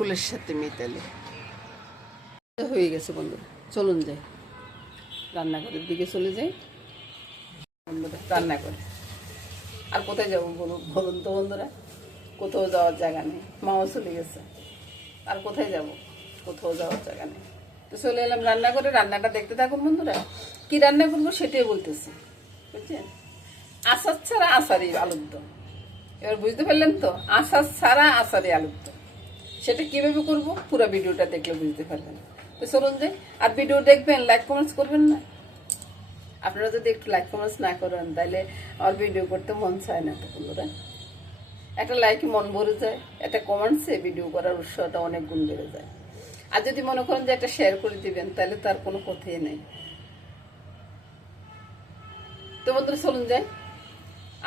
ফুলের সাথে মিতালি হয়ে গেছে বন্ধুরা। চলুন যাই রান্নাঘরের দিকে, চলে যাই বন্ধুরা রান্না করে। আর কোথায় যাবো বলুন তো বন্ধুরা, কোথাও যাওয়ার জায়গা নেই, মাও চলে গেছে, আর কোথায় যাব, কোথাও যাওয়ার জায়গা নেই। তো চলে এলাম রান্না করে। রান্নাটা দেখতে থাকুন বন্ধুরা, কি রান্না করবো সেটাই বলতেছি, বুঝছেন? আচার ছাড়া আচারি আলুর দম। এবার বুঝতে পারলেন তো, আচার ছাড়া আচারি আলুর দম। সেটা কীভাবে করবো পুরো ভিডিওটা দেখলে বুঝতে পারবেন। তো চলুন যাই। আর ভিডিও দেখবেন, লাইক কমেন্টস করবেন না। আপনারা যদি একটু লাইক কমেন্টস না করেন তাহলে আমার ভিডিও করতে মন চায় না। তো বন্ধুরা, একটা লাইকে মন ভরে যায়, একটা কমেন্টসে ভিডিও করার উৎসাহটা অনেক গুণ বেড়ে যায়। আর যদি মনে করেন যে একটা শেয়ার করে দিবেন তাহলে তার কোনো কথাই নেই। তো বন্ধুরা চলুন যাই,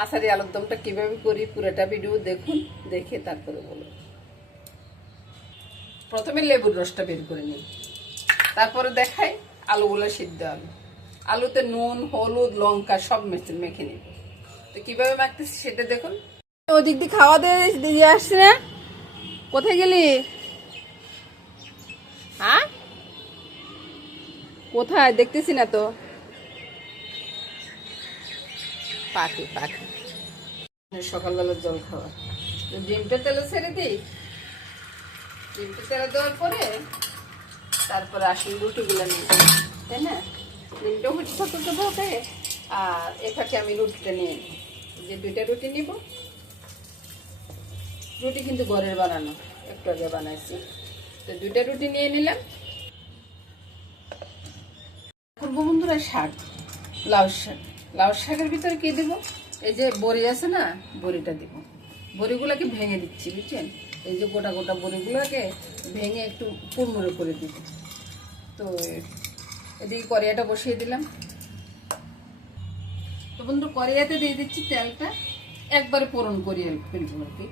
আচারি আলুর দমটা কীভাবে করি পুরোটা ভিডিও দেখুন, দেখে তারপরে বলুন। প্রথমে লেবুর রসটা বের করে নিই, তারপরে দেখাই আলুগুলো সিদ্ধ আলু। আলুতে নুন, হলুদ, লঙ্কা সব মেখে নিব। তো কীভাবে মাখতেছি সেটা দেখুন। ওদিক দিয়ে খাওয়া দিয়ে আসছি না, কোথায় গেলি? হ্যাঁ, কোথায় দেখতেছি না তো। পাখি পাখি সকালবেলার জল খাওয়া। ডিমটা তেলে ছেড়ে দিই, ডিমটা তেলে দেওয়ার পরে তারপরে আসলে রুটিগুলো নিই, তাই না? ডিমটা ছোটো ছোটো হবে, আর এটাকে আমি রুটিটা নিয়ে নিই। যে 2টা রুটি নিব, রুটি কিন্তু ঘরের বানানো, একটু আগে বানাইছি। তো 2টা রুটি নিয়ে নিলাম। করবো বন্ধুরা শাক, লাউ শাক। লাউ শাকের ভিতরে কি দিব? এই যে বড়ি আছে না, বড়িটা দিব। বড়িগুলোকে ভেঙে দিচ্ছি, বুঝছেন? এই যে গোটা গোটা বড়িগুলোকে ভেঙে একটু কুড়মুড়ো করে দিব। তো এদিকে কড়াইটা বসিয়ে দিলাম। তো বন্ধু কড়াইতে দিয়ে দিচ্ছি তেলটা, একবারে ফোড়ন করিয়ে ফেলবো আর কি।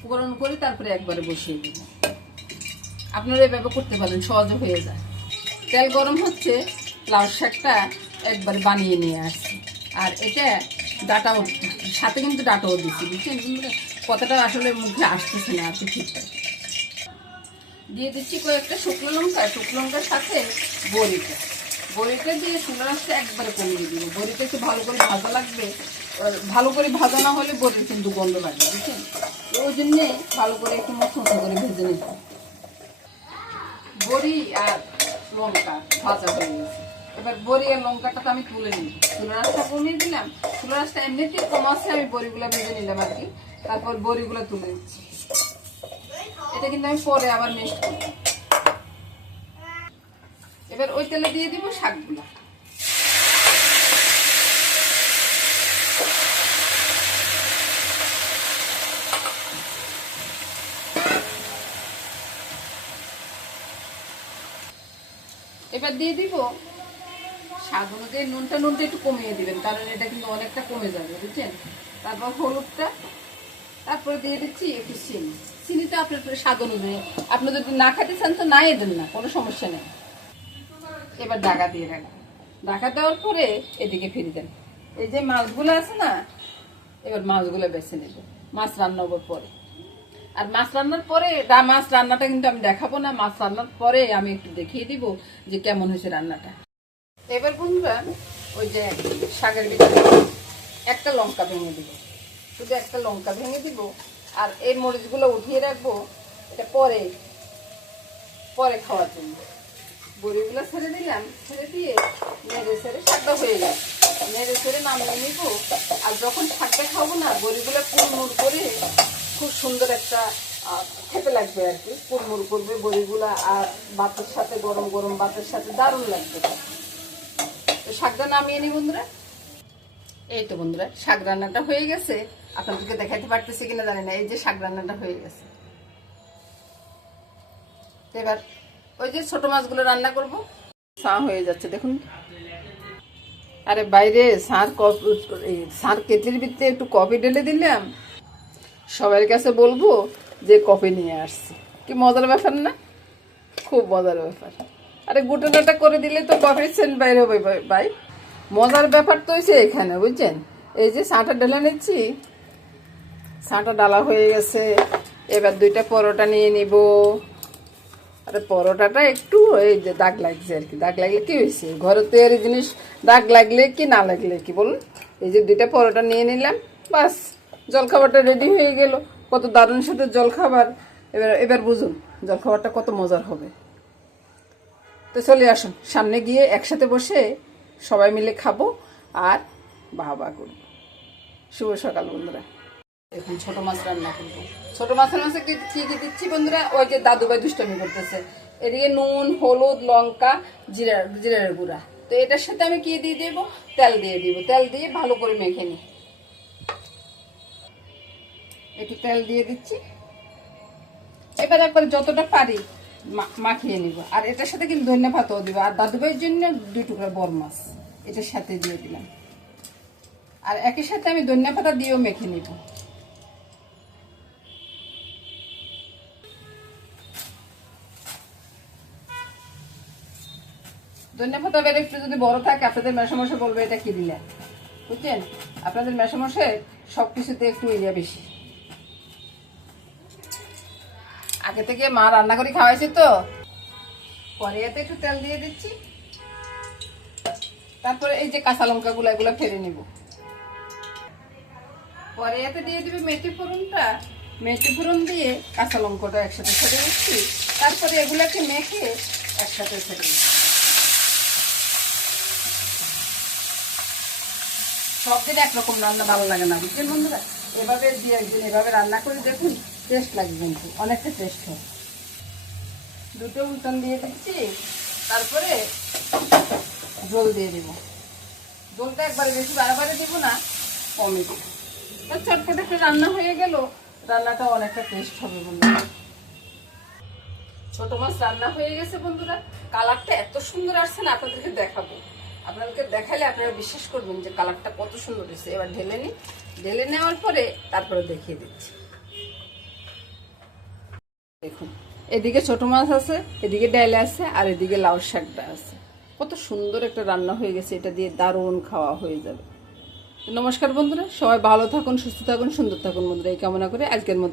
ফোড়ন করে তারপরে একবারে বসিয়ে দিব। আপনারা এভাবে করতে পারেন, সহজে হয়ে যায়। তেল গরম হচ্ছে, লাউ শাকটা একবার বানিয়ে নিয়ে আসছি। আর এটা ডাটাও সাথে, কিন্তু ডাটাও দিচ্ছি, বুঝছেন? কথাটা আসলে মুখে আসতেছে না আর কি ঠিকঠাক। দিয়ে দিচ্ছি কয়েকটা শুকনো লঙ্কা, শুকনো লঙ্কার সাথে বড়িটা। বড়িটা দিয়ে শুকনো লঙ্কা একবারে কমিয়ে দিব। বড়িটা একটু ভালো করে ভাজা লাগবে, ভালো করে ভাজা না হলে বড়ির কিন্তু গন্ধ লাগবে, বুঝছেন? ওই জন্যে ভালো করে একটু মশলা করে ভেজে নিতে। বড়ি আর লঙ্কা ভাজা হয়ে গেছে, এবার বড়ি আর লঙ্কাটা তো আমি তুলে নিই। চুলা রাসটা কমিয়ে দিলাম, চুলা রাসটা এমনিতেই কম আছে, আমি বড়িগুলো ভেজে নিলাম আর কি। তারপর বড়িগুলো তুলে দিচ্ছি। এটা কিন্তু আমি পরে আবার মিক্সড করব। এবার ওই তেলে দিয়ে দিব শাকগুলো। এবার দিয়ে দিব স্বাদ অনুযায়ী নুনটা একটু কমিয়ে দিবেন, কারণ এটা কিন্তু অনেকটা কমে যাবে, বুঝছেন? তারপর হলুদটা, তারপরে দিয়ে দিচ্ছি একটু চিনি। চিনিটা আপনার স্বাদ অনুযায়ী, আপনি যদি না খেতে চান তো নাই দেন না, কোনো সমস্যা নেই। এবার ঢাকা দিয়ে রাখবেন। ঢাকা দেওয়ার পরে এদিকে ফিরে দেন। এই যে মাছগুলো আছে না, এবার মাছগুলো বেছে নেব মাছ রান্না হবার পরে। আর মাছ রান্নার পরে, মাছ রান্নাটা কিন্তু আমি দেখাবো না, মাছ রান্নার পরে আমি একটু দেখিয়ে দিব যে কেমন হয়েছে রান্নাটা। এবার বন্ধুরা, ওই যে শাকের ভিতরে একটা লঙ্কা ভেঙে দিব, শুধু একটা লঙ্কা ভেঙে দিব। আর এই মরিচগুলো উঠিয়ে রাখবো, এটা পরে পরে খাওয়ার জন্য। বড়িগুলো ছেড়ে দিলাম, ছেড়ে দিয়ে নেড়ে ছেড়ে শাকটা হয়ে গেছে, নেড়ে ছেড়ে নামিয়ে নিব। আর যখন শাকটা খাবো না, বড়িগুলো কুড়মুড় করে খুব সুন্দর একটা খেতে লাগবে আর কি, কুড়মুড় করবে বড়িগুলা। আর ভাতের সাথে, গরম গরম ভাতের সাথে দারুণ লাগবে। তো শাকটা নামিয়ে নি বন্ধুরা। এই তো বন্ধুরা, শাক রান্নাটা হয়ে গেছে। আপনাদেরকে দেখাইতে পারতেছি কিনা জানি না, এই যে শাক রান্নাটা হয়ে গেছে। এবার ওই যে ছোট মাছগুলো রান্না করবো। সাঁ হয়ে যাচ্ছে দেখুন। আরে বাইরে সার কেটলির ভিতরে একটু কফি ঢেলে দিলাম, সবার কাছে বলবো যে কফি নিয়ে আসছি। কি মজার ব্যাপার না? খুব মজার ব্যাপার। আরে গুটনাটা করে দিলে তো কফির সেন্ট বাইরে হবে ভাই। মজার ব্যাপার তো হয়েছে এখানে, বুঝছেন? এই যে চাটা ঢেলে নিচ্ছি, চাটা ডালা হয়ে গেছে। এবার 2টা পরোটা নিয়ে নিব। আরে পরোটাটা একটু এই যে দাগ লাগছে আর কি, দাগ লাগলে কি হয়েছে, ঘরে তৈরি জিনিস দাগ লাগলে কি না লাগলে কি বলুন। এই যে 2টা পরোটা নিয়ে নিলাম, বাস জলখাবারটা রেডি হয়ে গেল। কত দারুণ সাথে জলখাবার। এবার এবার বুঝুন জলখাবারটা কত মজার হবে। তো চলে আসুন, সামনে গিয়ে একসাথে বসে সবাই মিলে খাবো আর বাবা করবো। শুভ সকাল বন্ধুরা। এখন ছোট মাছ রান্না করবো। ছোট মাছের মাছে কি কি দিচ্ছি বন্ধুরা, ওই যে দাদুভাই দুষ্টামি করতেছে, এদিকে নুন, হলুদ, লঙ্কা, জিরার গুঁড়া। তো এটার সাথে আমি কি দিয়ে দেবো, তেল দিয়ে দিব। তেল দিয়ে ভালো করে মেখে নিই। একটু তেল দিয়ে দিচ্ছি। এবার একবার যতটা পারি মাখিয়ে নিব। আর এটার সাথে কিন্তু ধনিয়া পাতাও দিব। আর দাদুভাইয়ের জন্য 2 টুকরা বড় মাছ এটার সাথে দিয়ে দিলাম। আর একই সাথে আমি ধনিয়া পাতা দিয়েও মেখে নিব। ধনিয়া পাতা বের একটু যদি বড় থাকে, আপনাদের মেশামশাই বলবে এটা কি দিলে, বুঝছেন? আপনাদের মেশামশাই সবকিছুতে একটু ইয়া বেশি। আগে থেকে মা রান্না করে খাওয়াইছে তো। পরে এতে একটু তেল দিয়ে দিচ্ছি। তারপরে এই যে কাঁচা লঙ্কাগুলো এগুলো ফেলে নিব। পরে এতে দিয়ে দিবে মেথি ফোড়নটা। মেথি ফোড়ন দিয়ে কাঁচা লঙ্কাটা একসাথে ছেড়ে দিচ্ছি। তারপরে এগুলাকে মেখে একসাথে ছেড়ে দিচ্ছি। সব দিন একরকম রান্না ভালো লাগে না, বুঝছেন বন্ধুরা? এভাবে দিয়ে একদিন এভাবে রান্না করে দেখুন, টেস্ট লাগবে, কিন্তু অনেকটা টেস্ট হয়। 2টো উল্টান দিয়ে দিচ্ছি। তারপরে জল দিয়ে দিব। জলটা একবারে বেশি বাড়াবাড়ি দিব না, কমে দিব। চটপট একটা রান্না হয়ে গেল। রান্নাটা অনেকটা টেস্ট হবে বন্ধুরা। ছোট মাছ রান্না হয়ে গেছে বন্ধুরা। কালারটা এত সুন্দর আসছে না, আপনাদেরকে দেখাবো। আপনাদেরকে দেখালে আপনারা বিশ্বাস করবেন যে কালারটা কত সুন্দর হয়েছে। এবার ঢেলে নিই। ঢেলে নেওয়ার পরে তারপরে দেখিয়ে দিচ্ছি। দেখুন, এদিকে ছোট মাছ আছে, এদিকে ডাল আছে, আর এদিকে লাউ শাকটা আছে। কত সুন্দর একটা রান্না হয়ে গেছে। এটা দিয়ে দারুণ খাওয়া হয়ে যাবে। নমস্কার বন্ধুরা, সবাই ভালো থাকুন, সুস্থ থাকুন, সুন্দর থাকুন বন্ধুরা, এই কামনা করে আজকের মতো